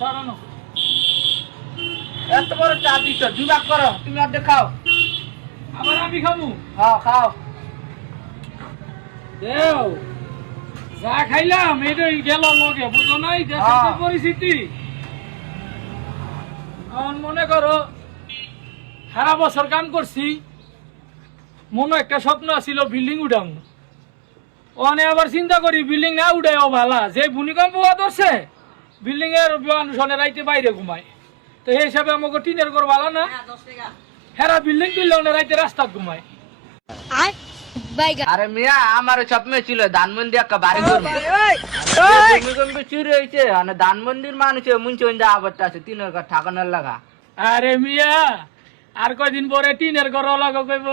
ছড়ানো এত বড় চা দিছ জুবাক করো তুমি অর্ধেক খাও আবার আমি খাবো হ্যাঁ খাও দেও যা খাইলাম এটাই গেল লগে বুঝো নাই দেশের পরিস্থিতি এখন মনে করো সারা বছর কাম করছি মনে একটা স্বপ্ন ছিল বিল্ডিং উঠাম ওখানে আবার চিন্তা করি বিল্ডিং না উঠাই ভালা যে ভূমিকম্প ধরছে বিল্ডিং এর মানুষনে রাইতে বাইরে ঘুমায় তো এই হিসাবে আমাকে টিনের ঘর ভালো না হেরা বিল্ডিং তুললে রাইতে রাস্তা ঘুমায় আরে মিয়া আমার স্বপ্ন ছিল ধানমন্ডি একটা বাড়ি করবো ভূমিকম্প চুরি হয়েছে মানে ধানমন্ডির মানুষে মুঞ্চে আবারটা আছে টিনের ঘর ঠাকানোর লাগা আরে মিয়া আর কয়দিন পরে টিনের ঘর লাগো কইব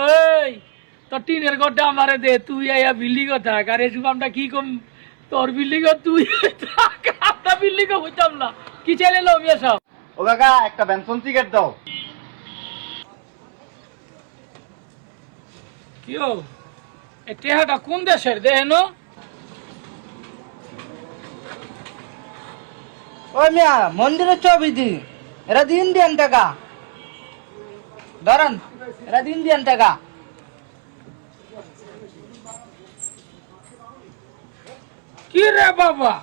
তো টিনের ঘরটা আমারে দে তুই আইয়া বিল্ডিং থাক আর এই সুবামটা কি কম তোর বিল্ডিং তুই থাক আপনার বিল্ডিং হইতাম না কি চাইলে লো মিয়া সব ও কাকা একটা বেনসন সিগারেট দাও। কিও এই টেহাটা কোন দেশের দেহেন ওই মিয়া মন্দিরের ছবি দি এরা দিন দেন টাকা ধরেন এরা দিন দেন টাকা কি রে বাবা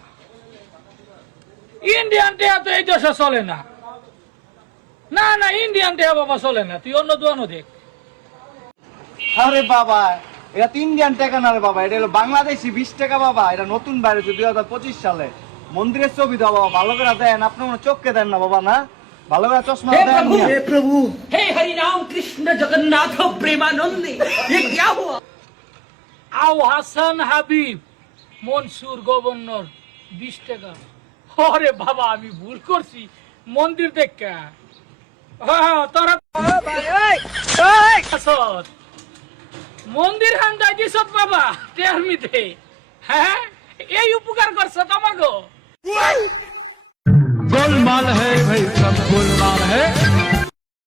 ইন্ডিয়ান টেহা তো এই দেশে চলে না না না ইন্ডিয়ান টেহা বাবা চলে না তুই অন্য দোয়ানো দেখ আরে বাবা এটা তো ইন্ডিয়ান টাকা না রে বাবা, এটা হলো বাংলাদেশি 20 টাকা বাবা। এটা নতুন বাইরেছে 2025 সালে। মন্দিরের ছবি দাও বাবা, ভালো করে দেন। আপনি মনে চোখকে দেন না বাবা, না ভালো করে চশমা দেন। हे प्रभु हे हरि राम कृष्ण जगन्नाथ प्रेमानंद ये क्या हुआ আও হাসান হাবিব মনসুর গভর্নর 20 টাকা। আরে বাবা আমি ভুল করছি মন্দির দেখা তোরা মন্দির হান যাইছিস বাবা টেরমিতে হ্যাঁ এই উপকার করছ তোমাগো गोलमाल है भाई सब गोलमाल है।